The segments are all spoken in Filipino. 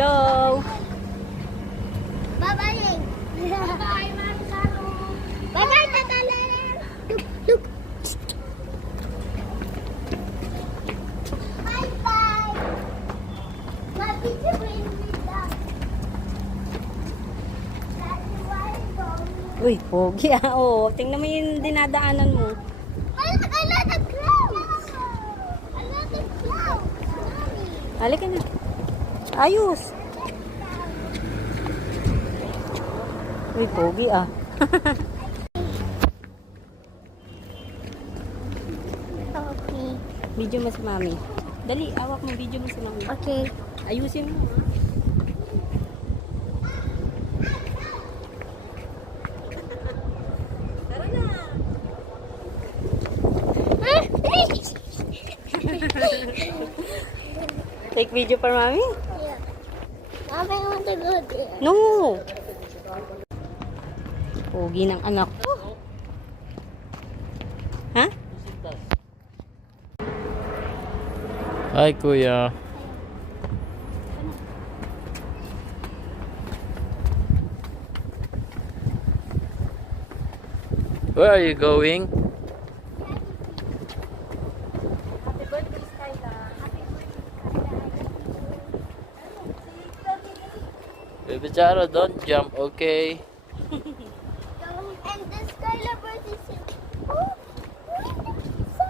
go. Bye-bye. Bye-bye, Mami Saro. Bye-bye, Tata Lelen. Look. Bye-bye. Mami, you bring me down. That's why I'm going. Uy, pogi ah. Oh, tingnan mo yung dinadaanan mo. I love the clouds. I love the clouds. Mommy. Halika na. Ayos. Uy, pogi ah. Okay. Video mo si mami. Dali, awak mo. Video mo si mami. Okay. Ayusin mo. Tara na. Take video for mami? Yeah. Mommy, I want to go there. No. Pogi ng anak ko. Ha? Hi, Kuya. Where are you going? Happy birthday, Skyla. Happy birthday, Skyla. Baby Charo, don't jump, okay? And the Skyla birthday said, oh, so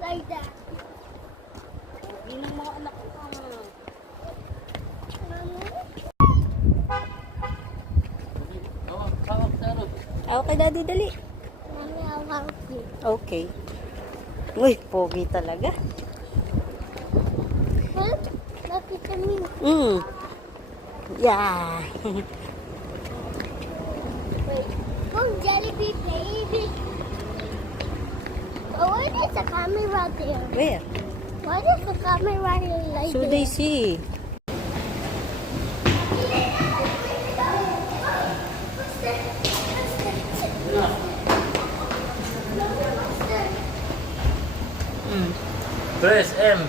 like that. Pogi ng mga anak ko. Okay, daddy, dali. Mommy, I'll help you. Okay. Uy, pogi talaga. Well, nakita mo. Yeah. Wait. Oh, Jollibee baby. Oh, why is the camera there? Where? Why is the camera like So they see. Press M.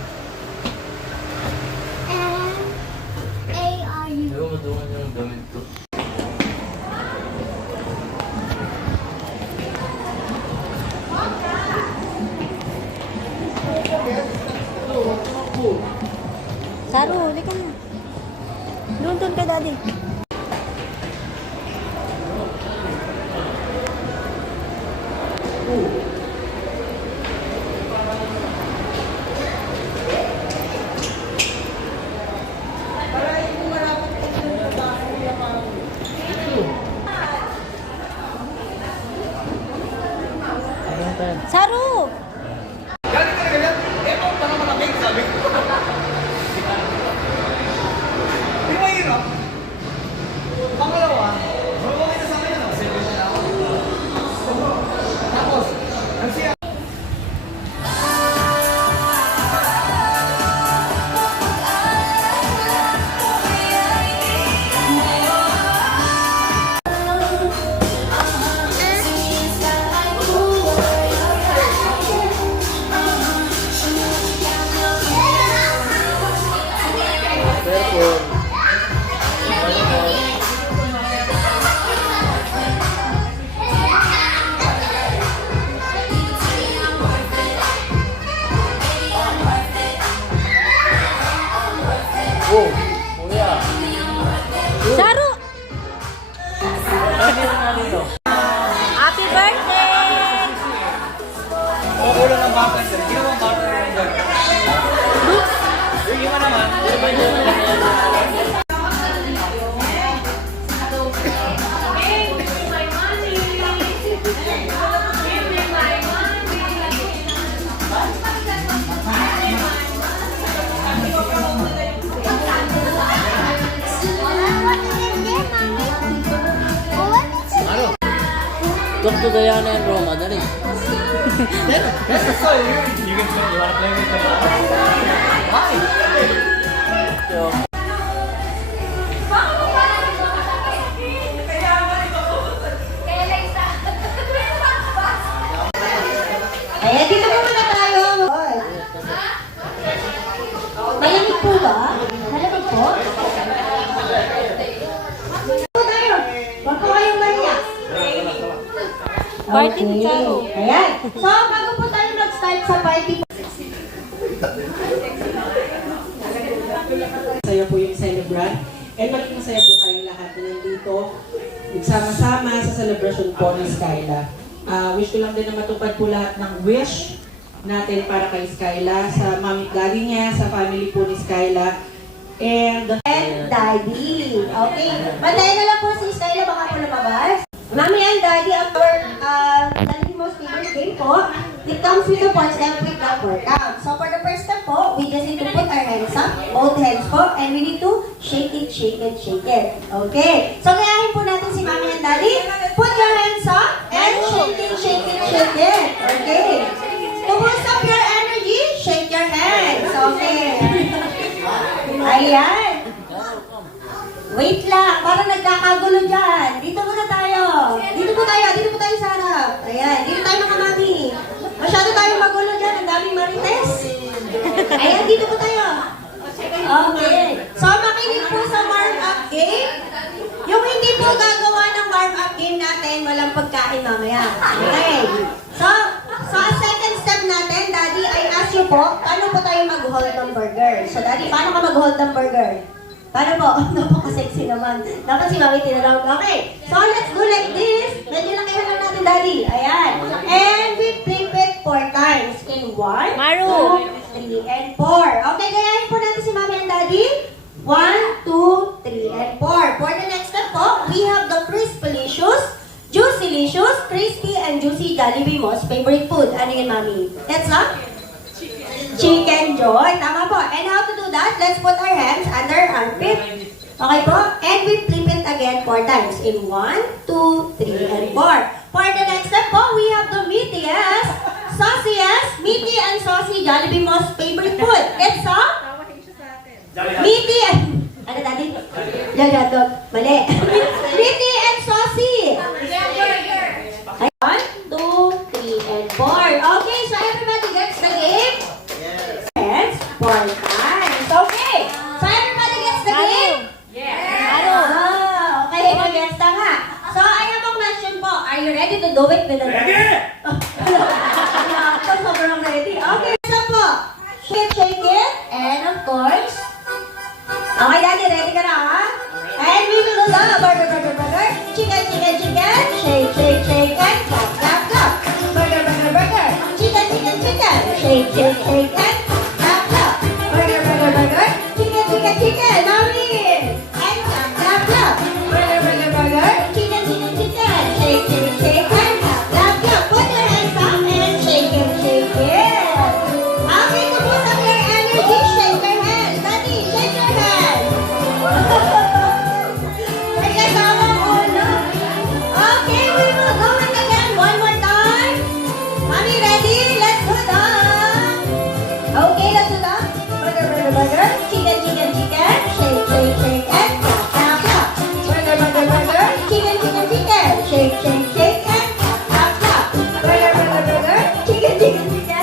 M-A-R-U. Ayaw mo doon yung damit ko. Saru, huli ka na. Doon ka, daddy. Saru! Oh, Kuya. Saru! Ano yung nalito? Happy birthday! Ulo ng baka. Hindi mo baka rin dyan. Hindi mo naman. Talk to Diana and Roma, dali. You can play. You want to play with them? Why? Ayan, dito po muna tayo. Malamig po ba? Malamig Party ni Charo. Ayan. So, bago po tayo mag-start sa party, masaya po yung celebrant. And maging masaya po tayong lahat na nandito. Nagsama-sama sa celebration po ni Skyla. Wish ko lang din na matupad po lahat ng wish natin para kay Skyla, sa mami daddy niya, sa family po ni Skyla. And Daddy. Okay. Bantayan na lang po si Skyla, baka po lumabas. Mommy and Daddy, our Daddy most favorite game po. It comes with the points and with the workout. So for the first step po, we just need to put our hands up, both hands po, and we need to shake it, shake it, shake it. Okay. So gayahin po natin si Mommy and Daddy. Put your hands up and shake it, shake it, shake it. Okay. To boost up your energy, shake your hands. Okay. Ayan. Wait lang, parang nagkakagulo dyan. Dito muna tayo. Dito po tayo sa harap. Ayan, dito tayo mga mami. Masyado tayo magulo dyan, ang daming marites. Ayan, dito po tayo. Okay. So, makinig po sa warm-up game. Yung hindi po gagawa ng warm-up game natin, walang pagkain mamaya. Okay. So, ang second step natin, Daddy, I ask you po, paano po tayo mag-hold ng burger? So, Daddy, paano ka mag-hold ng burger? Paano po? Napaka-sexy naman. Dapat si Mami tinanong. Okay. So, let's do like this. Medyo lakihan lang natin, Daddy. Ayan. And we flip it 4 times. In 1, 2, 3, and 4. Okay, gayahin po natin si Mami and Daddy. 1, 2, 3, and 4. For the next step po, we have the Crispalicious, Juicylicious, Crispy, and Juicy Jollibee most favorite food. Ano yun, Mami? That's up? Chicken Joy. Tama po. And how to do that? Let's put our hands under our armpit. Okay po? And we flip it again 4 times. In 1, 2, 3, and 4. For the next step po, we have the meatiest, sauciest, meaty and saucy Jollibee most favorite food. It's a meaty and... Ano, Daddy? Lagadog. Mali. Meaty and saucy. 1, 2, 3, and 4. Okay, so everybody gets the game? Yes. 4 times. Okay. So everybody gets the game? Okay, mag-gets na nga. So I have a question po. Are you ready to do it with the... Ready! Ako, sobrang ready. Okay, so po. Shake it. And of course... Okay, Daddy, ready ka na, ha? And we will do the burger. Chicken. Shake, and clap, clap. Burger. Chicken. Shake, and clap, clap. Burger. Chicken. Mommy. And clap, clap. Burger. Chicken. Shake, and clap, clap. Put your hands up and shake it. Okay, to boost up your energy, shake your hands. Daddy, shake your hands. May kasamang ulo. Okay, we will go it again one more time. Mommy, ready? Let's do that. Okay, let's do that. Burger. Chicken. Shake, and clap, clap. Burger. Chicken. Shake, and clap, clap. Burger. Chicken. Shake,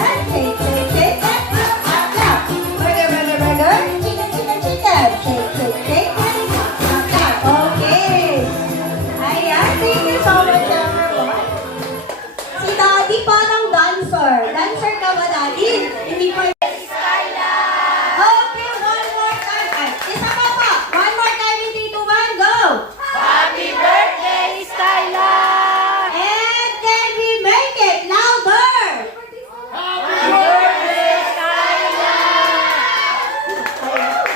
and clap, clap. Burger. Chicken. Shake, and clap, clap. Okay. Ayan, thank you so much, everyone. Si Daddy parang dancer. Dancer ka ba, Daddy? Hindi pa. Okay, one more time. Ay, isa pa po. One more time in 3, 2, 1, go! Happy birthday, Skyla! And can we make it louder? Happy birthday, Skyla!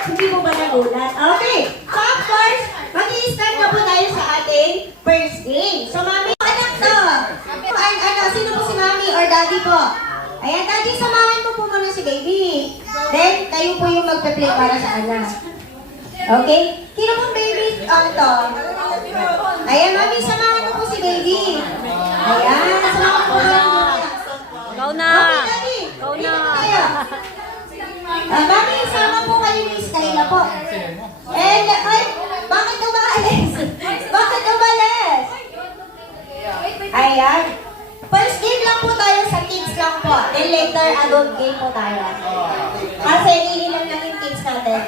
Hindi mo ba nagulat? Okay. So, of course, mag-i-start na po tayo sa ating first game. So, Mami, anak to. Sino po si Mami or Daddy po? Ayan, Daddy, samahan mo po muna si Baby. Then, kayo po yung magpe-play para sa anak. Okay? Sino pong baby to? Ayan, Mami, samahan mo po si Baby. Ayan, samahan po siya. Ikaw na! Okay, Daddy. Ikaw Dito na! po tayo. Mami, sama po kayo ni Skyla po. And, ay, bakit umalis? Bakit umalis? Ayan. First game lang po tayo sa kids lang po. Then later, adult game po tayo. Kasi iilan lang yung kids natin.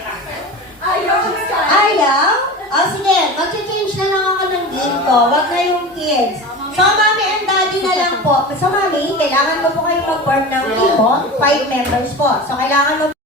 Ayaw? O sige, mag-change na lang ako ng game ko. Wag na yung kids. So, Mami and Daddy, daddy na lang po. Sa mami, kailangan mo po kayong mag-form ng team mo, 5 members po. So, kailangan mo